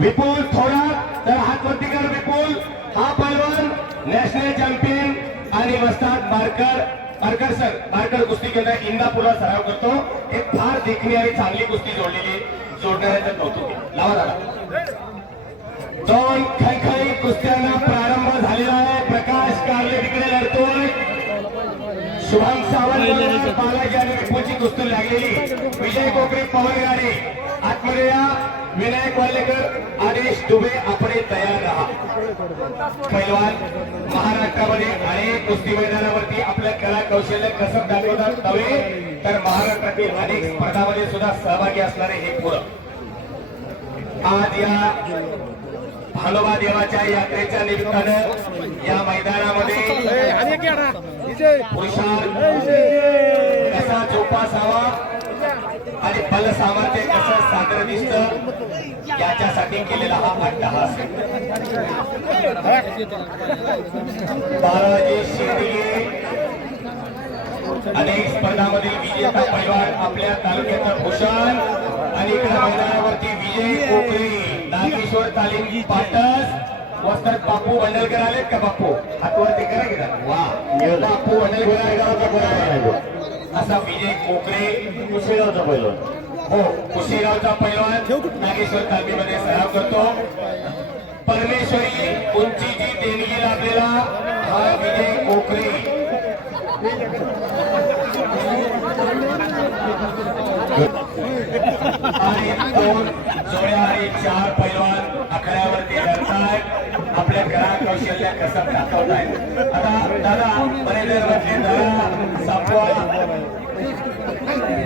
विपुल थोरात तर हात वरती कर विपुल हा पैलवान नॅशनल चॅम्पियन आणि वस्ताद बारकर बारकर सर बारकर कुस्ती केला इंदापूरला सराव करतो. एक फार देखणी आणि चांगली कुस्ती जोडलेली जोडणाऱ्याचं कौतुक. लावा दादा. दोन खळखळी कुस्त्यांना प्रारंभ झालेला आहे. प्रकाश कारले तिकडे लढतोय. शुभम सावंत बालाजी आणि विपुलची कुस्ती लागलेली. विजय कोकरे पवन गाडे. आतमध्ये या. विनायक वाल्लेकर आदेश दुबे आपण तयार राहा. पैलवान महाराष्ट्रामध्ये अनेक कुस्ती मैदानावरती आपलं कला कौशल्य कसं दाखवतात नव्हे तर महाराष्ट्रातील अनेक स्पर्धामध्ये सुद्धा सहभागी असणारे हे पुरं. आज या भालोबा देवाच्या यात्रेच्या निमित्तानं या मैदानामध्ये पुरुषार्थ कसा जोपासावा समाज बल सामर्थ्य कसं सादर दिसत याच्यासाठी केलेला हा अट्टहास. बालाजी शेंडगे अनेक स्पर्धामधील विजेता परिवार आपल्या तालुक्याचं भूषण आणि मैदानावरती विजय कोकरे नागेश्वर तालीम पाटस वस्तात बापू वंडलकर आलेत का बापू? हातवरती करा गेला वा. बापू वंडलकर आहे असा विजय कोकरे कुशेगावचा पैलवान. हो कुशेगावचा पैलवान नागेश्वर तालमीमध्ये सराव करतो. परमेश्वरी उंचीची देणगी लाभलेला हा विजय कोकरे आणि दोन जोड्या आणि चार पैलवान आखड्यावरती लढतायत आपल्या घरा कौशल्य कसं दाखवतायत. आता दादा बरेच दादा संपवा खाली वाल्याला. हा. मोहन दादा सुतळे ज्येष्ठ वस्ताद मार्गदर्शक खाली वाल्याला. हो. त्याला सुद्धा मांडण्याचा लागतो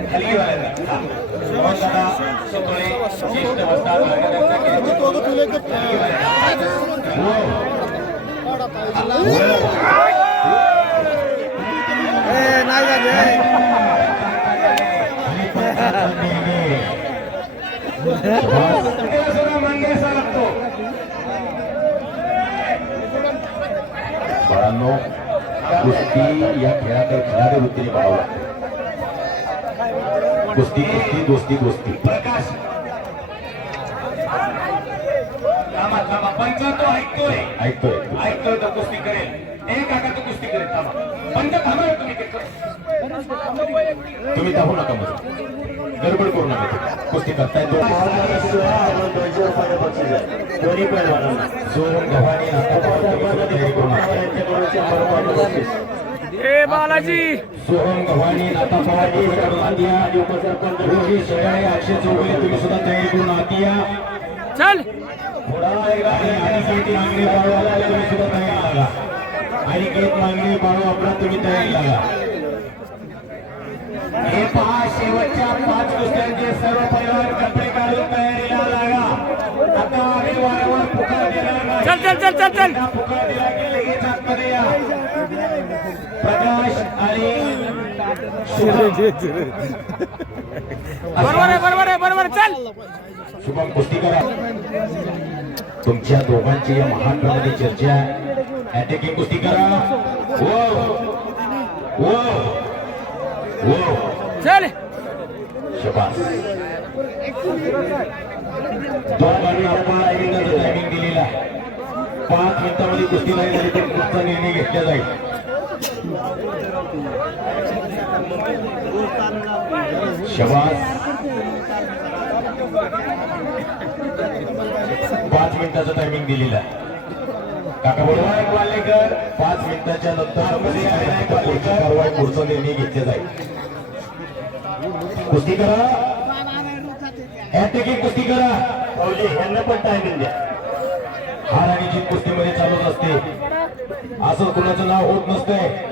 बाळांनो कुस्ती या खेळाकडे खिलाडी वृत्तीने पाहावं लागतं. कुस्ती कुस्ती दोस्ती गोष्टी. प्रकाश. थांबा थांबा. पंच तो ऐकतोय ऐकतोय. ऐकतोय तर कुस्ती करेल. एक काका तो कुस्ती करेल थांबा. पंच थांबा रे तुम्ही तुम्ही दाबू नका मग गडबड करू नका. कुस्ती करताय दोन्ही पैलवानांना सोहम गव्हाणे आता तयारी ए बालाजी! सोहम गव्हाणे नाता पवार नातिया रोजी शेळाळे अक्षय चौगुले तुम्ही सुद्धा तयारी करून नातिया चल! आणि मागणी बाळू आला तुम्ही सुद्धा तयारी लागा आणि कडक मागणी बाळू आपला तुम्ही तयारी लागा हे पहा शेवटच्या पाच कुस्त्यांचे सर्व परिवार कपडे काढून तयारीला लागा आता आम्ही वारंवार पुकार देणार चल चल चल चल चल! पुकार देणार की लगेच आतमध्ये या प्रकाश आणि बरोबर आहे बरोबर आहे बरोबर चल. शुभम कुस्ती करा. तुमच्या दोघांची या महान प्रमाणे चर्चा अटॅकिंग कुस्ती करा. वो वो वो चल. शबास. दोन गाडी आपण टायमिंग टायमिंग दिलेला आहे. पाच मिनिटामध्ये कुस्ती नाही झाली तर पुढचा निर्णय घेतला जाईल. शबाज पाच मिनिटाचा टायमिंग दिलेला आहे. काका बरोबर विनायक वालेकर पाच मिनिटाच्या नंतर पुढची कारवाई पुढचा निर्णय घेतला जाईल. कुस्ती करा. अटॅकिंग कुस्ती करा. फौजी यांना पण टायमिंग द्या. हार आणि जीत कुस्तीमध्ये चालूच असते. असं कुणाचं नाव होत नसतंय.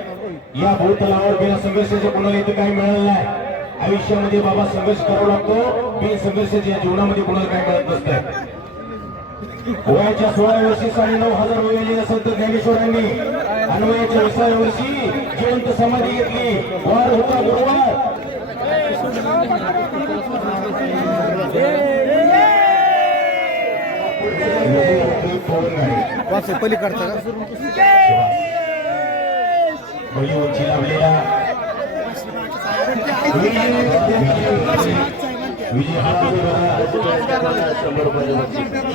या भूतलावर बिना संघर्षाचे कुणाला इथे काही मिळालं नाही. आयुष्यामध्ये बाबा संघर्ष करावा लागतो. बिन संघर्षाच्या या जीवनामध्ये कुणाला काही मिळत नसतंय वयाच्या सोळा वर्षी साडे नऊ हजार वयाचे संत ज्ञानेश्वरांनी आणि वयाच्या विसाव्या वर्षी जिवंत समाधी घेतली. वार होता गुरुवार. पलीकडचा मुली उंची लावलेला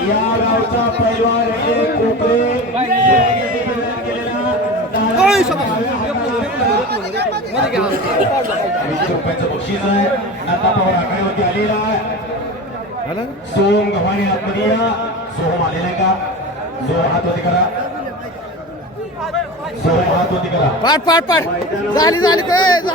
या गावचा परिवार हे कोकरे वीस रुपयाचं बक्षीस आहे आता पवार आकडेवरती आलेला आहे. सोम गव्हाणे आतमध्ये या. सोहम आलेला आहे का? सोहम हात करा करा. पाठ पाठ पाठ. झाली झाली ते